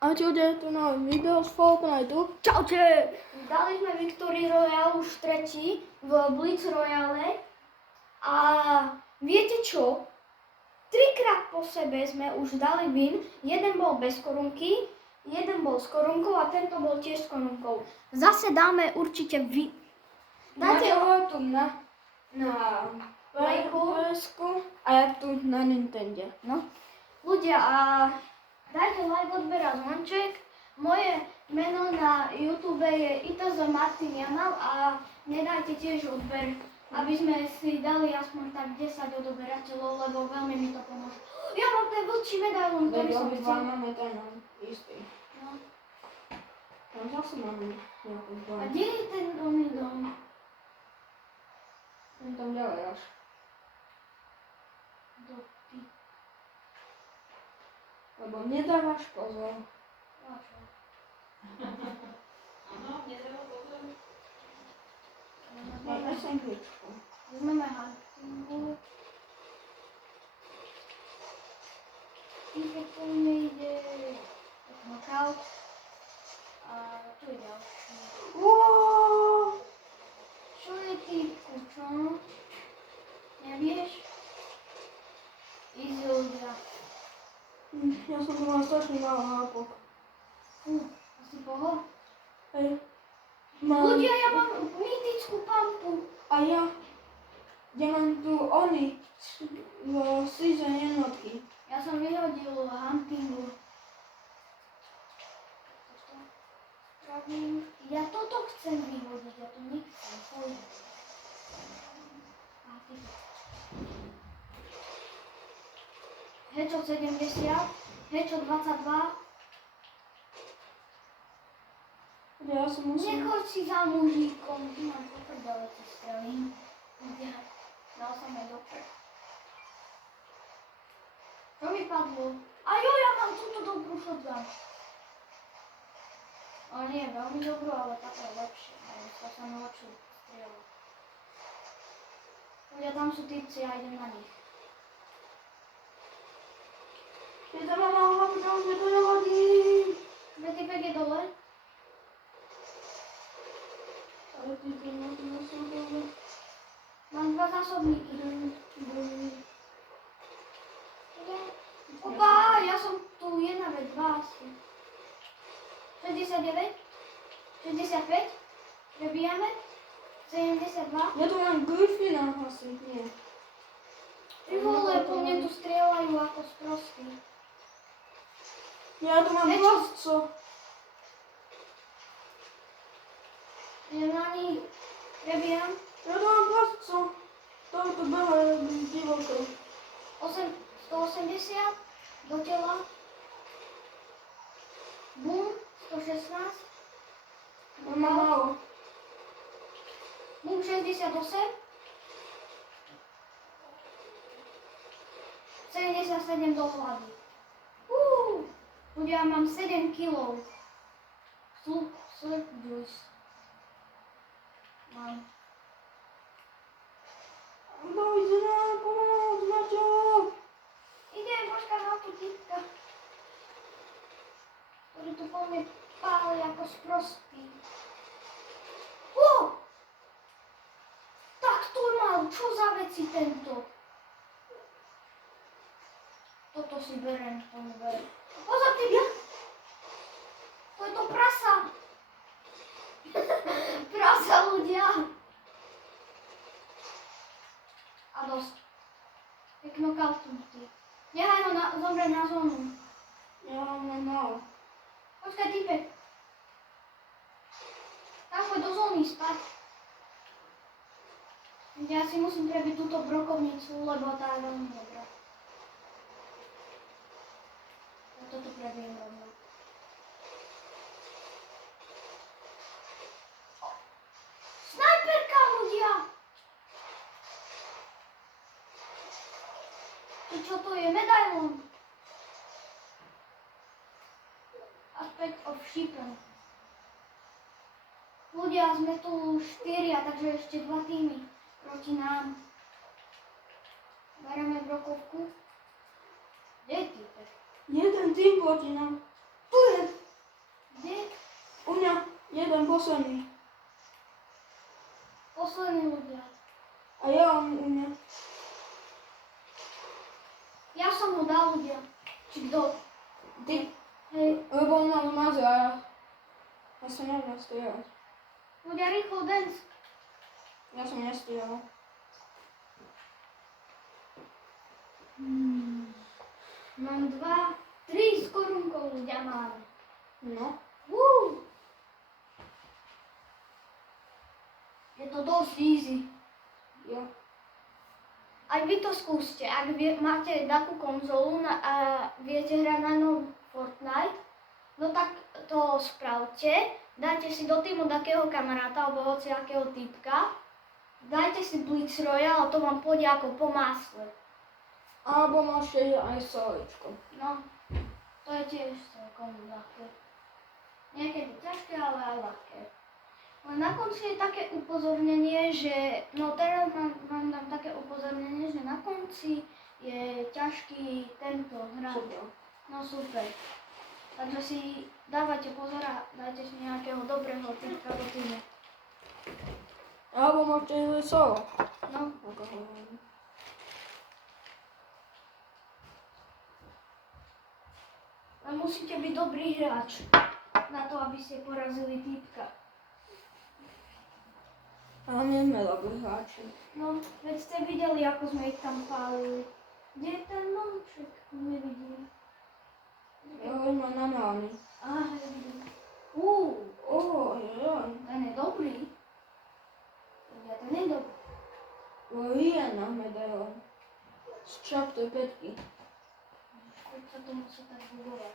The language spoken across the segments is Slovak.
A čujte, tu na video z Fortniteu. Čaute! Dali sme Victory Royale už tretí v Blitz Royale a viete čo? Trikrát po sebe sme už dali win, jeden bol bez korunky, jeden bol s korunkou a tento bol tiež s korunkou. Zase dáme určite Dáte ho tu na Playku PS-ku a ja tu na Nintendo. No. Ľudia, a dajte like, odber a zvonček. Moje meno na YouTube je ITZ Martin Janal a nedajte tiež odber, aby sme si dali aspoň tak 10 odoberateľov, lebo veľmi mi to pomôže. Ja mám ten vlčí medailón, ktorý som chcel. Máme ten istý. No. Tam zase máme nejakú A zbor. kde je ten oný dom? Ten tam ďalej až. Do pí... Lebo nedávaš pozor. Na čo? Áno, nedáva pozor. Máme sengličku. Vezmeme huntingu. Týpek to nejde. Knockout. A tu je ďalší. Wow! Čo je týpku, čo? Nevieš? Easy ľudia. Ja som tu mal strašne málo hápok. Asi pohod? Hej. Mám... Ľudia, ja mám mytickú pampu. A ja mám tu Onyx v season jednotky. Ja som vyhodil huntingu. Ja toto chcem vyhodiť, ja to nechcem. Pojď. A ty. Headshot 70, headshot 22. Ja som musel... Nechoď si za mužíkom, ty máš poprdele, ti strelím. Dal som aj dobre. Čo mi padlo? A jo, ja mám túto dobrú shotgun. Ale nie je veľmi dobrú, ale táto je lepšia. To sa mi lepšie strieľa. Ľudia, tam sú typci a idem na nich. Ja tam mám malú hápok, ja už to nehodím. Typek je dole. Ale ty to musím dole. Mám dva zásobníky. Opa, ja som tu 1 ve 2 asi. 69, 65, prebíjame, 72. Ja tu mám Griffina asi, nie. Ty vole, po mne tu strieľajú ako sprostí. Ja tu mám Nečo? vlastco. Idem na nich, prebíjam. Ja tu mám vlastco. To beha divoko. 180, do tela. Bum, 116. On má málo. Bum, 68. 77 do hlavy. Ľudia, mám 7 kilov. Slurp juice. Mám. Dojde nám pomôcť, Maťo. Idem, počkaj na tú typka, ktorý tu po mne páli ako sprostý. Tak to mal, čo za veci tento? Toto si berem, to mi berem. Pozor, typka! To je to prasa! Prasa, ľudia! A dosť. Je knockoutu. Nehaj ho zomre na zónu. Ja mám málo. Počkaj, typek. Tam choď do zóny spať. Ja si musím prebiť túto brokovnicu, lebo tá je veľmi dobrá. Ja toto prebijem rovno. Snajperka, ľudia! Čo to je? Medailón. Aspect of Shippen. Ľudia, sme tu 4, takže ešte 2 týmy proti nám. Bereme brokovku. Kde je týpek? Jeden tým proti nám. Tu je! ten posledný. Poslední ľudia. A ja on u mňa. Ja som ho dal ľudia. Či kto? Ty, Hej. lebo on mal maze a ja som neviem stojať. Ľudia, rýchlo dance. Ja som nestojala. Mám 2, 3 s korunkou ľudia máme. No. Je to dosť easy. Jo. Aj vy to skúste, ak máte takú konzolu a viete hrať na novom Fortnite, no tak to spravte, dajte si do týmu takého kamaráta alebo hociakého typka, dajte si Blitz Royale a to vám pôjde ako po masle. Alebo môžete aj soličko. No, to je tiež celkom ľahké. Niekedy ťažké, ale aj ľahké. Len na konci je také upozornenie, že, no teraz mám tam také upozornenie, že na konci je ťažký tento hrať. Super. No super. Takže si dávajte pozor a dajte si nejakého dobrého typka do týmu. Alebo môžete ísť solo. No, Ako hovorím. a musíte byť dobrý hráč na to, aby ste porazili typka. Ale my sme dobrí hráči. No, veď ste videli, ako sme ich tam pálili. Kde je ten noček? Nevidím. Ja hovorím na námi. Aha, vidím. Ten je dobrý. Ja ten je dobrý. Je na medailon. Z chapter 5. Keď sa to musí tak budovať.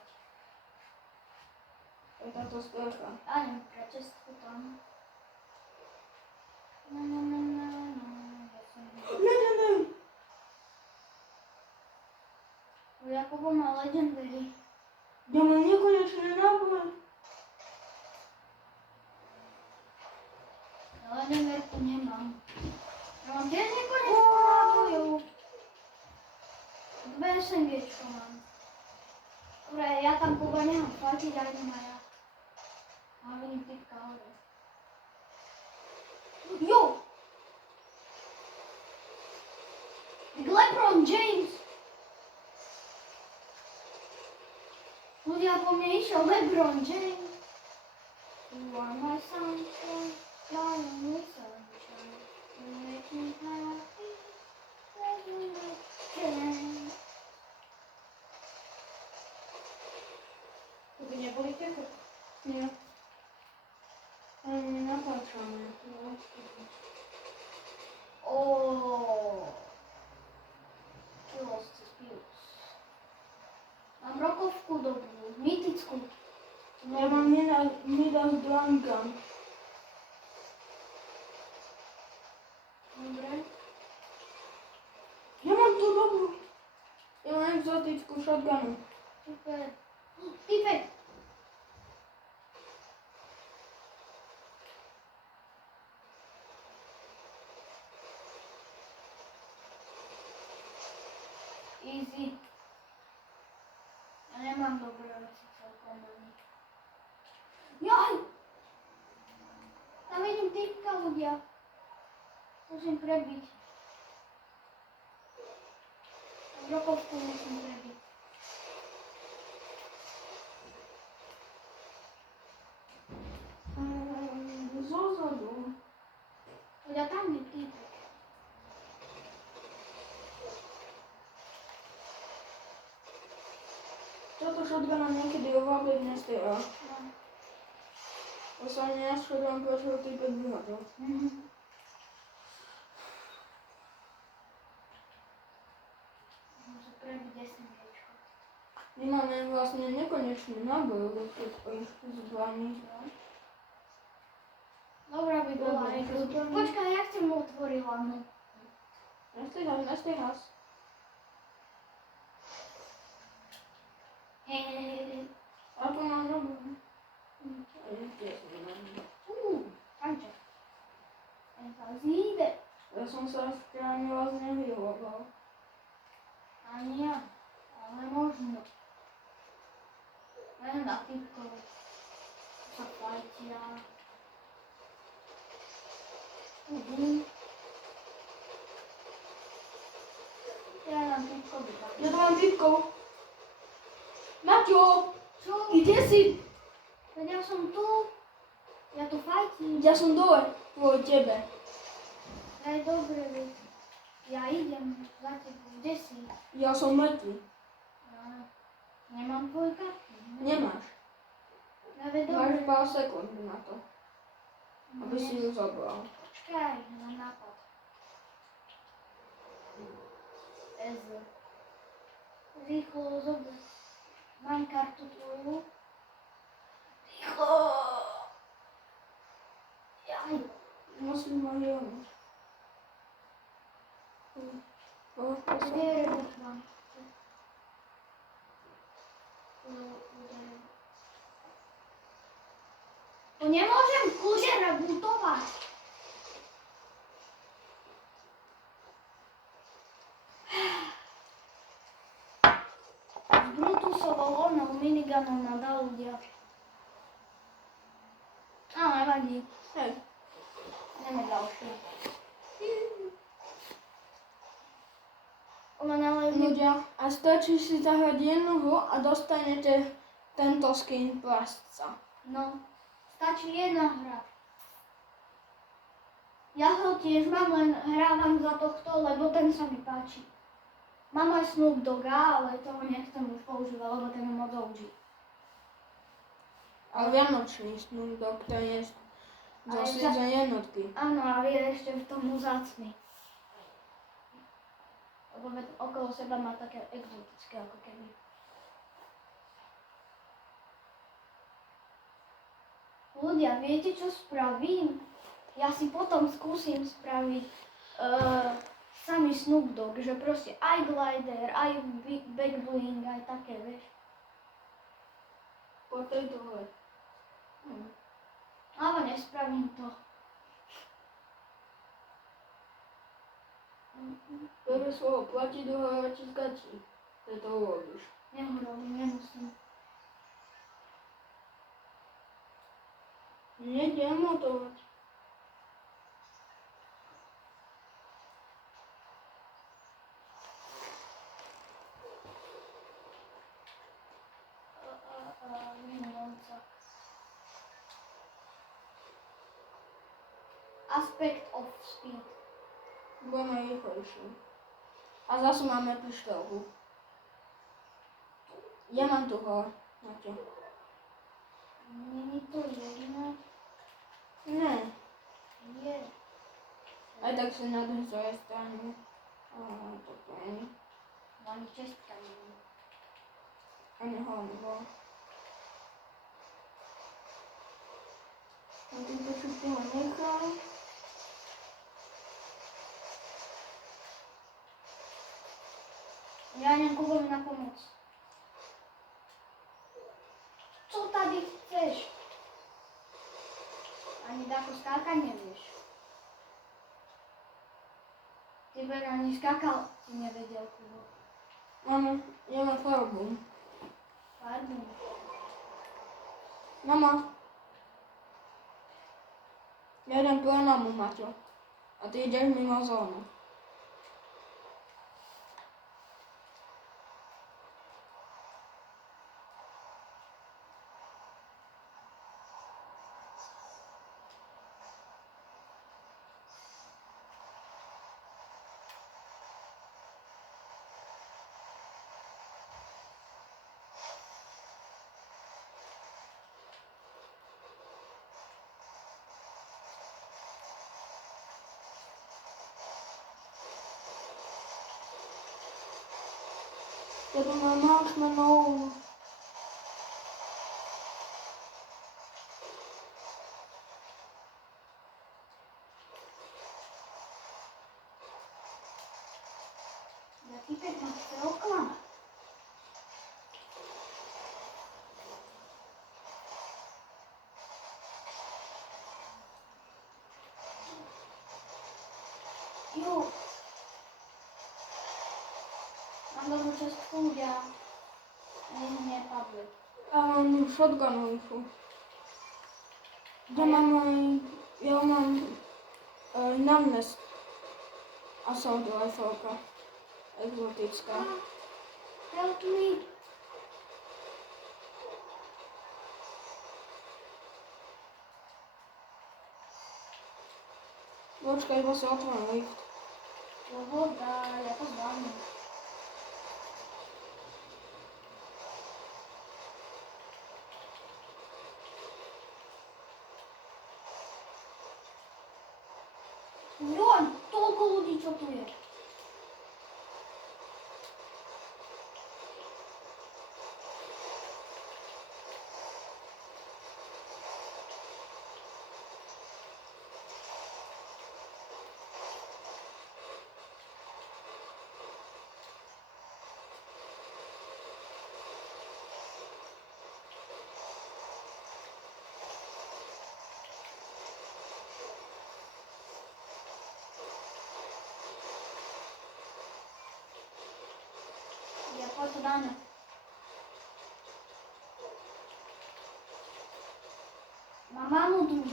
To je táto sprcha. Áno, pre čestku tam. No, ja som... Legendary! Jakobo má legendary. Ja mám nekonečné náboje. Legendarku nemám. Ja mám tiež nekonečnú nábojov. 2 SMGčko mám. Dobre, ja tam Kuba nemám platiť, aj nemá ja. A vidím typka hore. Jo! LeBron James! Ľudia, po mne išiel LeBron James. You are my sunshine, my only sunshine. You make me happy, make me happy. To by neboli teko? Nie. Ale mi napáčame. Lost Spirits. Mám rokovku dobrú, mytickú. Ja mám Midas Duncan. Dobre. Ja mám tú dobrú. Ja mám exotickú shotgunu. Super. Typek. Easy. Ja nemám dobré veci celkom ani. Jaj! Tam vidím typka ľudia. Musím prebiť. Rokovku musím prebiť. Zozadu. Ľudia, tam je typek. Toto shotguna niekedy ovládať nestoja. No. To sa ani neschodujem, prečo typek vyhodil. Môžem prebiť SMGčko. My máme vlastne nekonečný náboj, keď zbraní. Dobrá by bola Dobre, exotika. dobre. Počkaj, jak som mu otvorila, no. Nestihás. Hej. Ako mám dobrú? A ešte som mám. Panček. Ten sa zíde. Ja som sa strane vás nevyhoval. Ani ja. Ale možno. Len na typkov. Sa fajtia. Ja mám pipko vypadne. Ja tu mám pipko. Maťo, Čo? kde si? Veď ja som tu. Ja tu fajtím. Ja som dole, kvôli tebe. Aj dobre, veď. Ja idem za tebou. Kde si? Ja som mŕtvy. No, nemám tvoj kartu. Nemáš. Ja veď Máš dobre. pár sekúnd na to, aby si ju zobral. Počkaj, mám nápad. Rýchlo zober. Mám kartu tvoju. Rýchlo. Jaj. Musím ma jemať. Nie, mám. To nemôžem v kľude rebootovať. S Brutusovou onou miniganou ma dal ľudia. Ale nevadí. Hej. Ideme ďalšie. Ona naleví. Ľudia, a stačí si zahrať jednu hru a dostanete tento skin plastca. No, stačí jedna hra. Ja ho tiež mám, len hrávam za tohto, lebo ten sa mi páči. Mám aj Snoop Dogga, ale toho nechcem už používať, lebo ten je moc OG. A vianočný Snoop Dogg, to je zo season jednotky. Áno, a je ešte v tom vzácny. Lebo okolo seba má také exotické ako keby. Ľudia, viete čo spravím? Ja si potom skúsim spraviť samý Snoop Dogg, že proste aj glider, aj back bling, aj také, vieš. Po tejto hre. Ale nespravím to. Bere svojho platidla a ti zgačí. To to urobíš. Neurobím, nemusím. Nejde emotovať. Vyhnúca. Aspect of speed. Budeme rýchlejšie. A zase máme pištolku. Ja mám tu hore. Máte. Není to jedno? Ne. Je. Aj tak si na druhej strane. Toto nie. Ani čestka není. Ani hlavne bolo. A týmto všetkým ho nechám. Ja idem Kubovi na pomoc. Čo tady chceš? Ani tako skákať nevieš. Ty ben ani skákal si nevedel, Kubo. Ja mám farbu. Farbu. Mama. Ja idem pro mamu, Maťo. A ty ideš mimo zónu. Ja tu mám marshmallow. Ja typek ma chce oklamať. Jo. Mám dobrú čestku, ľudia. Ani nepadli. A mám shotgunovú. Ja mám Namnes. Assault rifleka. Exotická. Help me. Počkaj, iba si otvorím lift. Pohoda, ja to zvládnem. Joň, toľko ľudí, čo tu je. Ja poď to dáme. Mám mámu dúku.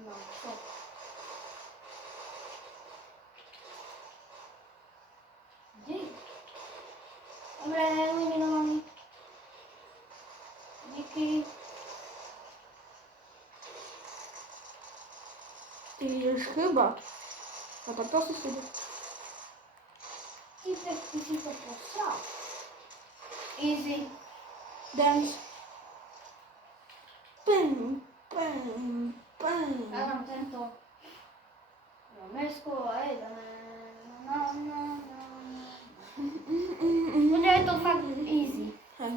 Mám to. Kde? Dobre, eliminovaný. Díky. Ty ideš chyba. A tak to si si... Ty si to posral. Easy. Dance. Pum, pum, pum. Ja dám tento. Mesku a jedeme. Bude je to fakt easy. Hej.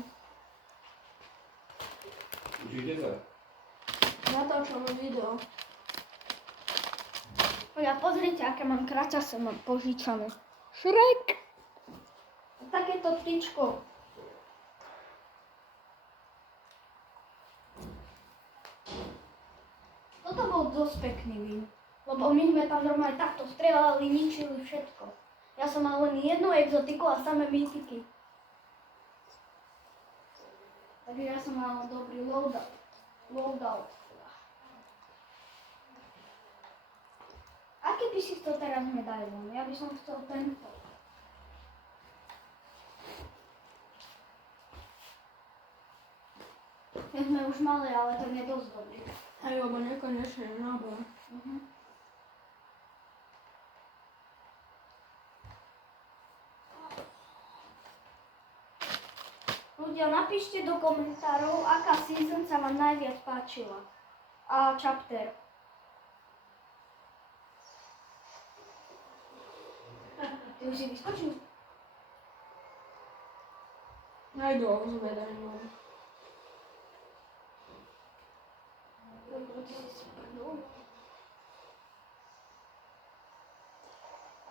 Už idete? Natáčame video. Ja pozrite, aké mám kraťase, mám požičané. Šrek! Takéto ptičko. Toto bol dosť pekný win. Lebo my sme tam normálne takto strieľali, ničili všetko. Ja som mal len jednu exotiku a samé mytiky. Takže ja som mal dobrý loadout. Aký by si chcel teraz medailón? Ja by som chcel tento. My sme už mali, ale ten je dosť dobrý. Hej, lebo nekonečne nábor. Ľudia, napíšte do komentárov, aká season sa vám najviac páčila. A chapter. Ty už si vyskočil? Najdu ho zvedať môžem. Ty si spadol.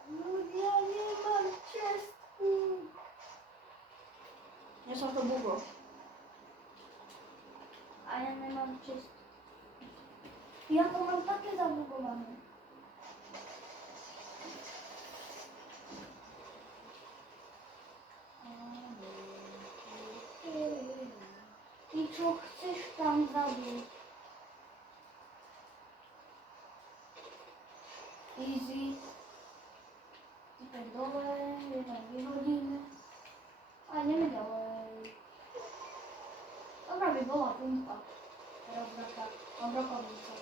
Ľudia, nemám čestku. Ja som to bugol. A ja nemám čestku. Ja to mám také zabugované. Ty čo chceš tam zabiť? Easy. Typek dole, jeden vyhodíme. A ideme ďalej. Dobrá by bola pumpa. Teraz taká obrokovnica.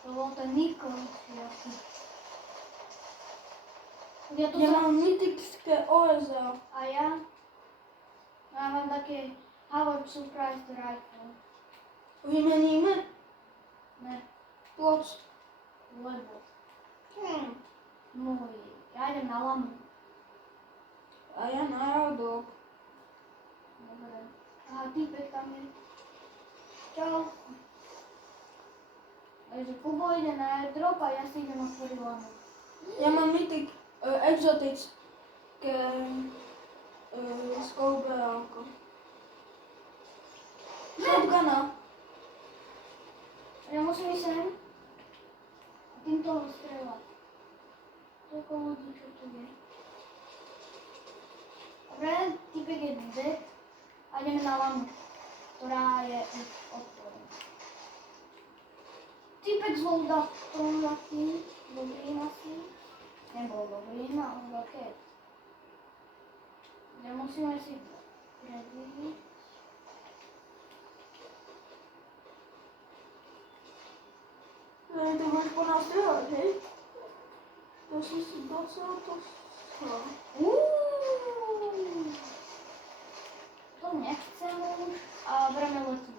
To bol ten Nikon. Ja tu Ja som... mám mytické OSL. A ja? Ja mám také Howard Surprise Rifle. Vymeníme? Ne, Ploc. lebo. Môj. Ja idem na lamu. A ja na rodok. Dobre. Aha, týpek tam je. Čau. Takže Kubo ide na airdrop a ja si idem otvoriť lamu. Ja mám mytik exotické skouberálko. Shotguna. Ja musím ísť sem. A týmto ho strieľať. Toľko ľudí, čo tu je. Dobre, typek je Z a ideme na lanu, ktorá je otvorená. Typek zvládal promlaký, dobrý asi. Nebol dobrý, no veľké. Musíme si predvídiť. To máš po nás trvať, hej? To si docela to stalo. To nechcem už a bereme letu.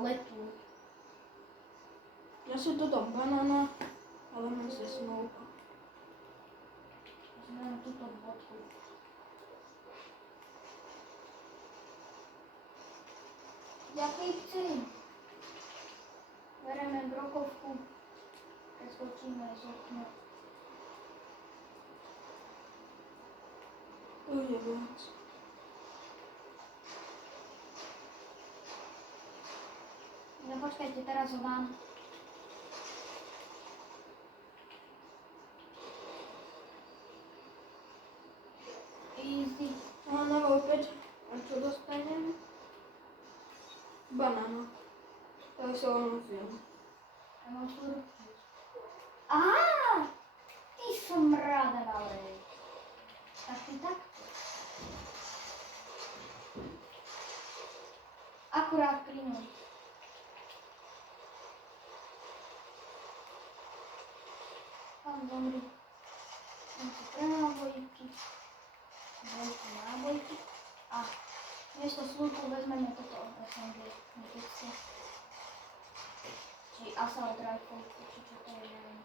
Letu. Ja si to dám banána, ale my se snoupa. Vezmeme túto bodku. Jaký chci? Bereme brokovku, preskočíme z okna. To je viac. No počkajte, teraz ho dám. Easy. Áno, opäť. A čo dostanem? Banána. Tak sa ono zjem. A mám tu. Aha! Ty som rada malej. Tak ty takto. Akurát plynu. Tam zomri. Tam si pre nábojky. Dvojku nábojky. A miesto slúku vezmeme toto SMG. Či assault rifle, či čo to je, neviem.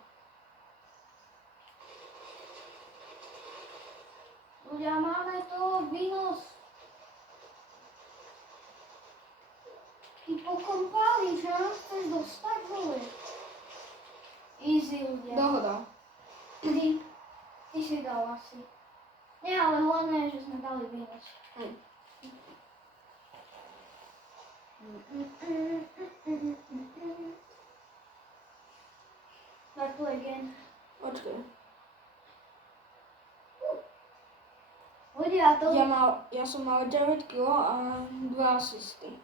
Ľudia, máme to výnos. Ty pokompáliš, že nám chceš dostať, vole. Easy, ľudia. Dohoda. Ty si dal asi. Nie, ale hlavne je, že sme dali výnos. Tak play again. Počkej. Ľudia, to... Ja som mal 9 kg a 2 asisty.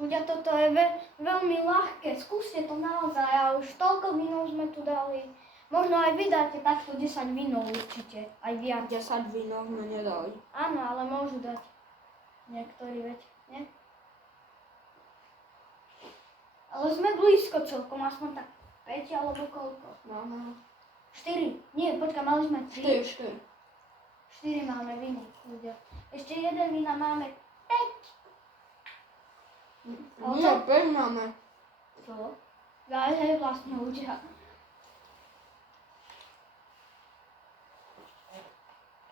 Ľudia, toto je veľmi ľahké. Skúste to naozaj a už toľko vínov sme tu dali. Možno aj vy dáte takto 10 vínov určite. Aj viac. 10 vínov sme nedali. Áno, ale môžu dať. Niektorí, veď, nie? Ale sme blízko celkom, aspoň tak 5 alebo koľko? Máme 4. Nie, počkaj, mali sme 3. 4. 4 máme víny, ľudia. Ešte jeden vína máme 5. Nie, 5 máme. Čo? Ja aj vlastne ľudia.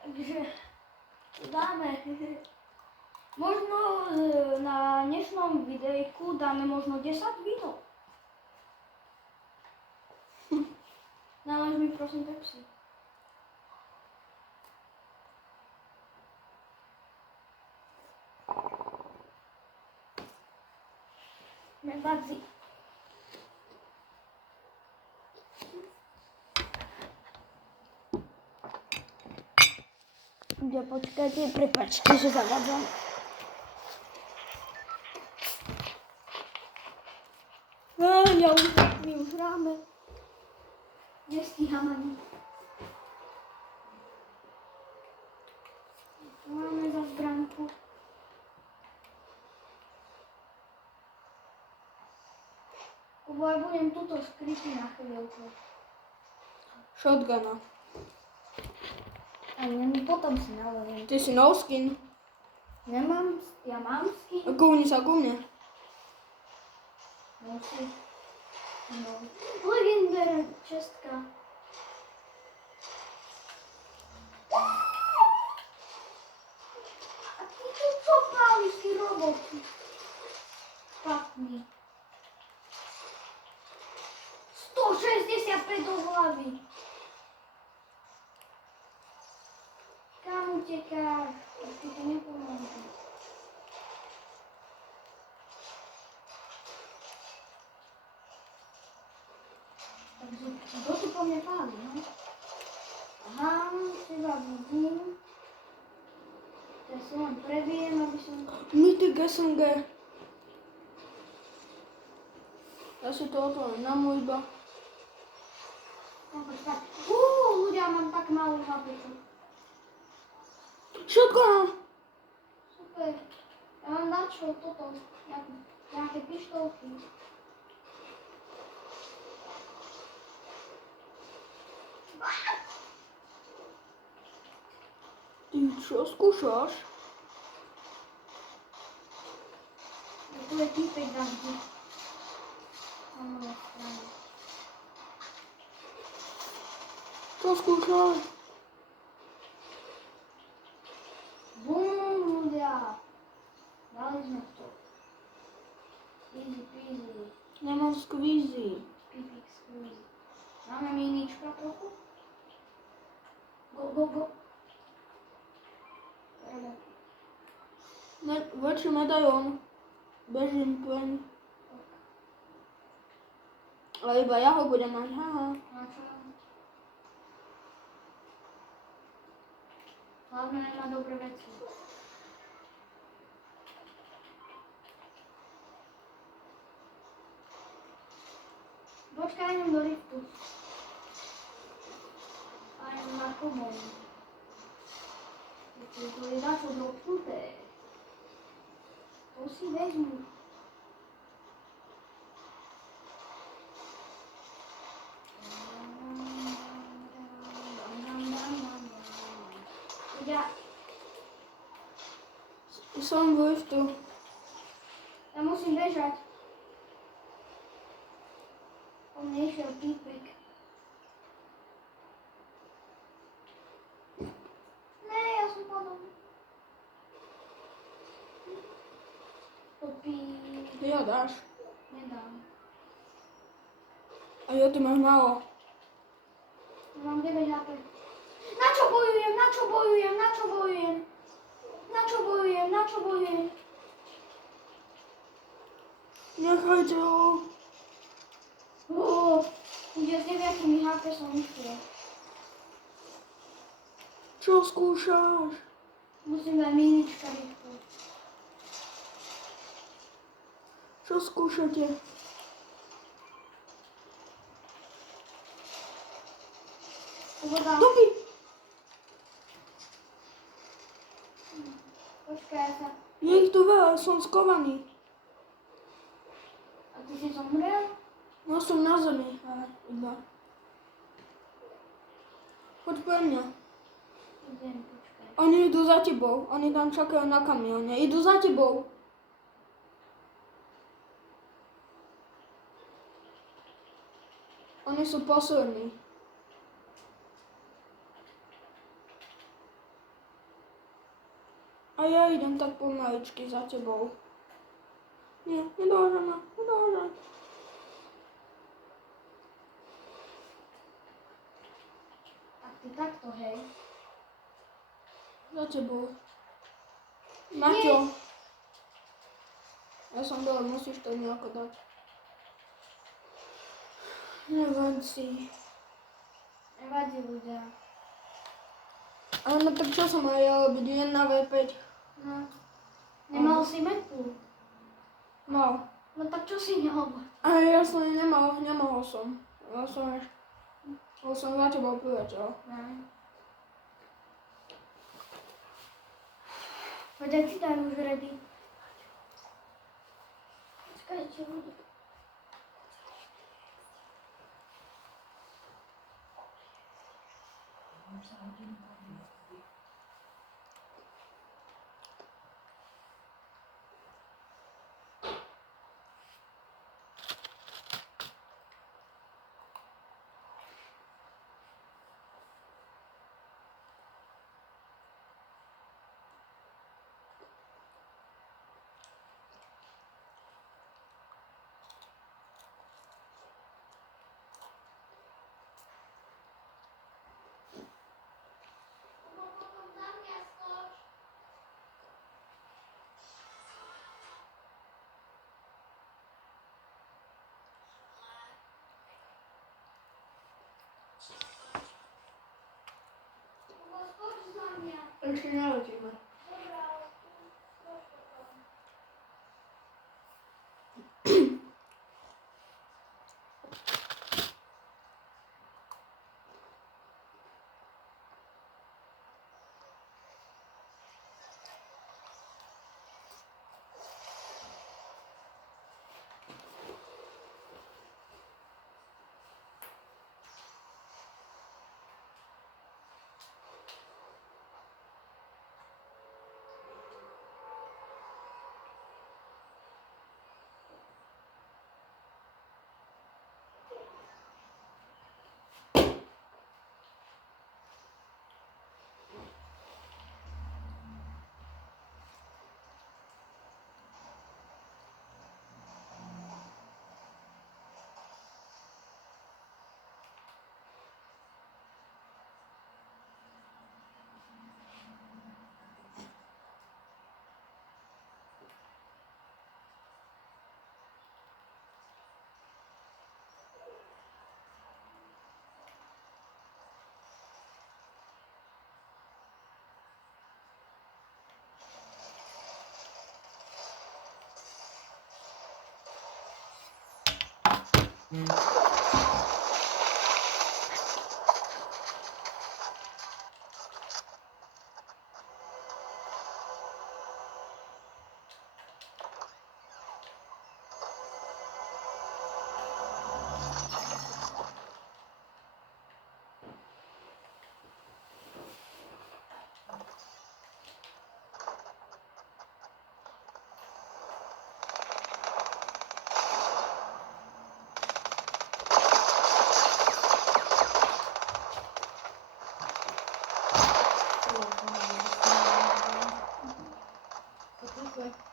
Takže dáme. Možno na dnešnom videjku dáme možno 10 vínov. Nalež mi prosím Pepsi. Nevadí. Ľudia, počkajte, prepáčte, že zavadzam. My už hráme. Nestíham ani. Máme za bránku. Lebo aj budem tuto skrytý na chvíľku. Shotguna. Ale potom si nalevím. Ty si no skin. Nemám, ja mám skin. Kúvni sa ku mne. Musí. No. Legendárna čestka. A ty tu čo páliš, ty roboty? Špatný. 165 do hlavy. Kam utekáš? Ty to nepomôže. Takže kto tu po mne páli, no? Aha, teba vidím. Teraz sa len prebijem, aby som... Mythic SMG. Ja si to otvorím na môj iba. No počkaj. Ľudia, mám tak malú hlavicu. Shotgun! Super. Ja mám na čo toto? Nejaké pištolky. Ty čo skúšaš? Tu je týpek na vždy. Na mojej strane. Čo skúšaš? Bum, ľudia. Dali sme to. Easy peasy. Nemám squeezy. Pipik squeezy. Máme minička trochu? Go. Väčší medailón. Bežím preň. Ale iba ja ho budem mať, haha. Na čo? Hlavne nemá dobré veci. Počkaj, idem do liftu. A idem na komor. To je dačo dotknuté. To si vezmu. Ja Som v liftu. musím bežať. Po mne išiel týpek. Ne, ja som padol. Popí. Ty ho dáš. Nedám. A ja ty máš málo. Mám 9 HP. Na čo bojujem? Na čo bojujem? Na čo bojujem? Na čo bojujem? Na čo bojujem? Nechajte ho. Kde s 9 HP som išiel. Čo skúšaš? Musím dať minička rýchlo. Čo skúšate? Voda. Doby! Počkaj sa. Je ich tu veľa, som skovaný. A ty si zomrel? No som na zemi. Iba. Choď pre mňa. Idem, počkaj. Oni idú za tebou. Oni tam čakajú na kamióne. Idú za tebou. Oni sú poslední. A ja idem tak pomaličky za tebou. Nie, nedohážam ma, nedohážam. Tak ty takto, hej. Za tebou. Maťo. Ja som dole, musíš to nejako dať. Nevadí. Nevadí, ľudia. Ale no tak čo som aj robiť? 1v5. No. Nemal si metu. Mal. No tak čo si nehovoril? Ale ja som nemohol som. Ja som až... Bol som za tebou priletel. No. Poď, ti daj už ready. Počkajte, ľudia. Ešte neletíme. Dobrá.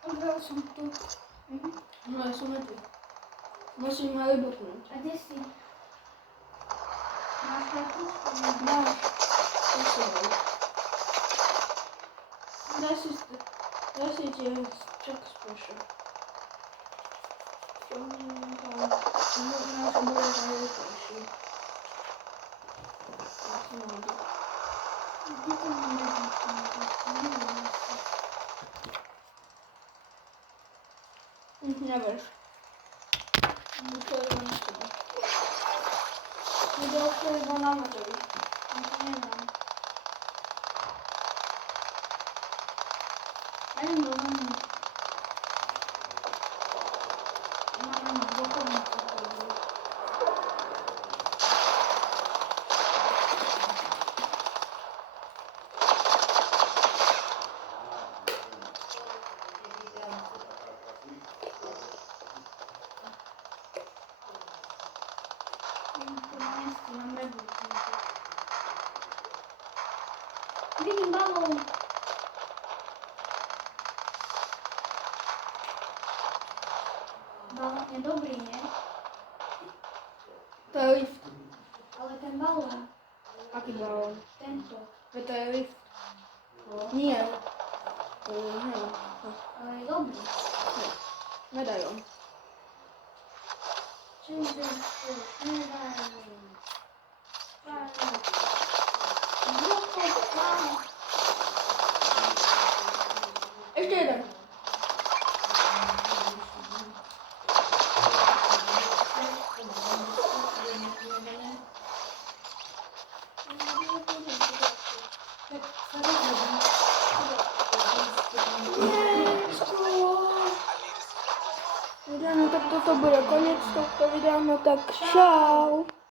Dobra, są tu. Mhm. No, są tu. Musimy wybuchnąć. A gdzie si? Masz kartę? Masz. Teraz idzie czek słyszę. Ciągnę tam. Na sobie prosi. Gdzie to mamy? Nie wiesz. Muszę na sobie. Nie do którego nam zrobić. Nie mam. Ja nie mam. Mam bokowi. Mam reguł. Widzim balon. Balon niedobry, nie? To jest lift. Ale ten balon, Jaki balon? tento, To jest lift. o, Nie. Nie. ale dobry. Nie dają. Czym to jest? Nie dają. Jeszcze jeden. Wideo, no tak to było koniec tego wideo, no tak ciao.